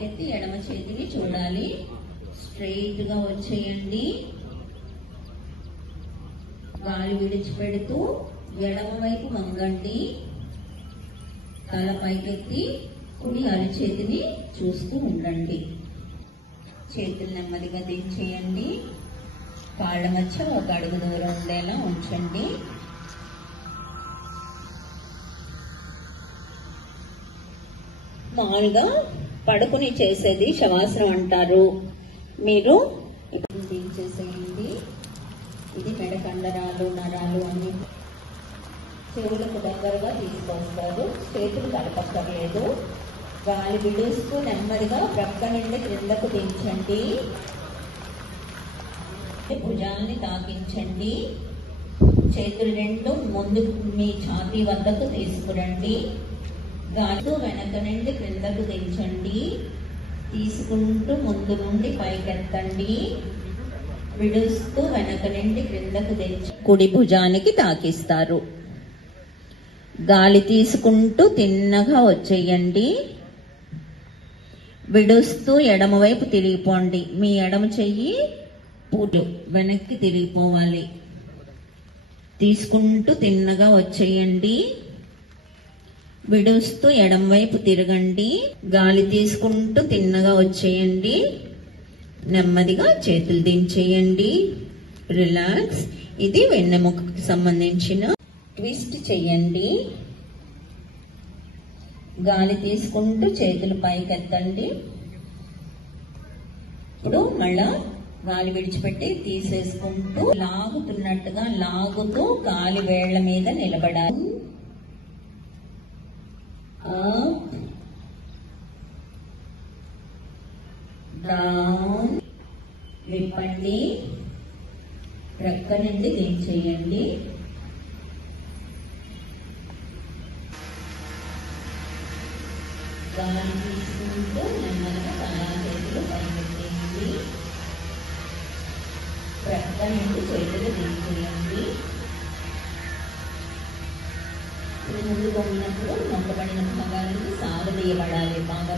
పైకెత్తి ఎడమ చేతిని చూడాలి. స్ట్రైట్ గా వచ్చేయండి. గాలి విడిచిపెడుతూ ఎడమ వైపు వంగండి. తల పైకెత్తి కుడి అరచేతిని చూస్తూ ఉండండి. చేతులు నెమ్మదిగా దించేయండి. కాళ్ళ మధ్య ఒక అడుగు దూరం ఉండేలా ఉంచండి. మామూలుగా పడుకుని చేసేది శవాసనం అంటారు. మీరు ఇప్పుడు దించేసేయండి. ఇది మెడ కండరాలు, నరాలు అన్ని చెవులకు దగ్గరగా తీసుకొస్తారు. చేతులు కలపక్కర్లేదు. గాలి విడుస్తూ నెమ్మదిగా ప్రక్క నుండి క్రిందకు దించండి. భుజాన్ని తాకించండి. చేతులు రెండు ముందు మీ ఛాతీ వద్దకు తీసుకురండి. గాలితో వెనక నుండి క్రిందకు దించండి. తీసుకుంటూ ముందు నుండి పైకెత్తండి. విడుస్తూ వెనక నుండి క్రిందకు దించి కుడి భుజానికి తాకిస్తారు. గాలి తీసుకుంటూ తిన్నగా వచ్చేయండి. విడుస్తూ ఎడమవైపు తిరిగిపోండి. మీ ఎడమ చెయ్యి పూలు వెనక్కి తిరిగిపోవాలి. తీసుకుంటూ తిన్నగా వచ్చేయండి. విడుస్తూ ఎడమ వైపు తిరగండి. గాలి తీసుకుంటూ తిన్నగా వచ్చేయండి. నెమ్మదిగా చేతులు దించేయండి. రిలాక్స్. ఇది వెన్నెముకకి సంబంధించిన ట్విస్ట్ చెయ్యండి. గాలి తీసుకుంటూ చేతులు పైకెత్తండి. ఇప్పుడు మళ్ళా గాలి విడిచిపెట్టి తీసేసుకుంటూ లాగుతున్నట్టుగా లాగుతూ గాలి వేళ్ల మీద నిలబడాలి. Up down. విప్పండి. ప్రక్క నుండి దించేయండి. గాలి తీసుకుంటూ నెమ్మదిగా తల చేతులు పైకెత్తేయండి. ప్రక్క నుండి చేతులు దించేయండి. ముందు పొంగినప్పుడు మొక్కబడిన భాగాలను సాగదీయబడాలి. బాగా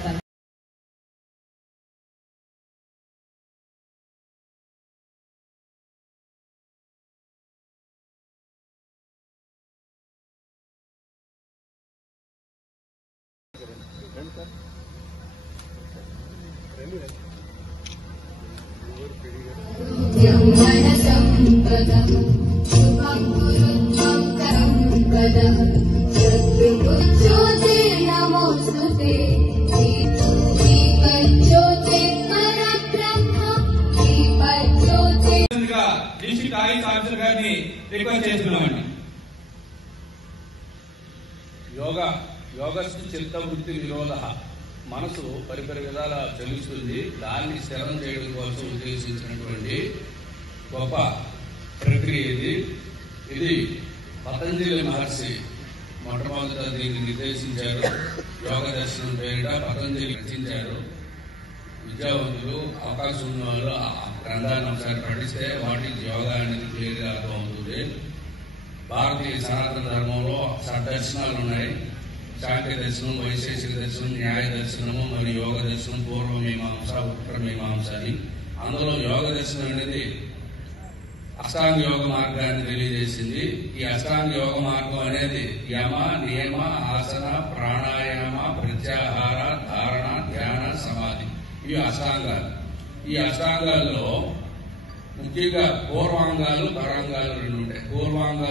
రిక్వెస్ట్ చేస్తున్నామండి. యోగస్తు చిత్త వృత్తి నిరోధ. మనసు పరిపరి విధాల తెలుస్తుంది. దాన్ని స్థిరం చేయడం కోసం ఉద్దేశించినటువంటి గొప్ప ప్రక్రియ ఇది పతంజలి మహర్షి మొట్టమొదట దీన్ని నిర్దేశించారు. యోగ దర్శనం పేరిట పతంజలి రచించారు. విద్యావంతులు, అవకాశం ఉన్న వాళ్ళు ఆ గ్రంథాన్ని ఒకసారి పఠిస్తే వాటికి యోగా అనేది క్లియర్గా అర్థమవుతుంది. భారతీయ సనాతన ధర్మంలో షడ్దర్శనాలు ఉన్నాయి. శాంతి దర్శనం, వైశేషిక దర్శనం, న్యాయ దర్శనము మరియు యోగ దర్శనం, పూర్వ మీమాంస, ఉత్తర మీమాంస అని. అందులో యోగ దర్శనం అనేది అష్టాంగ యోగ మార్గాన్ని తెలియజేసింది. ఈ అష్టాంగ యోగ మార్గం అనేది యమ, నియమ, ఆసన, ప్రాణాయామ, ప్రత్యాహార, ధారణ, ధ్యాన, సమాధి. ఇవి అష్టాంగాలు. ఈ అష్టాంగాల్లో ముఖ్యంగా పూర్వాంగాలు, పరాంగాలు రెండు ఉంటాయి. పూర్వాంగాలు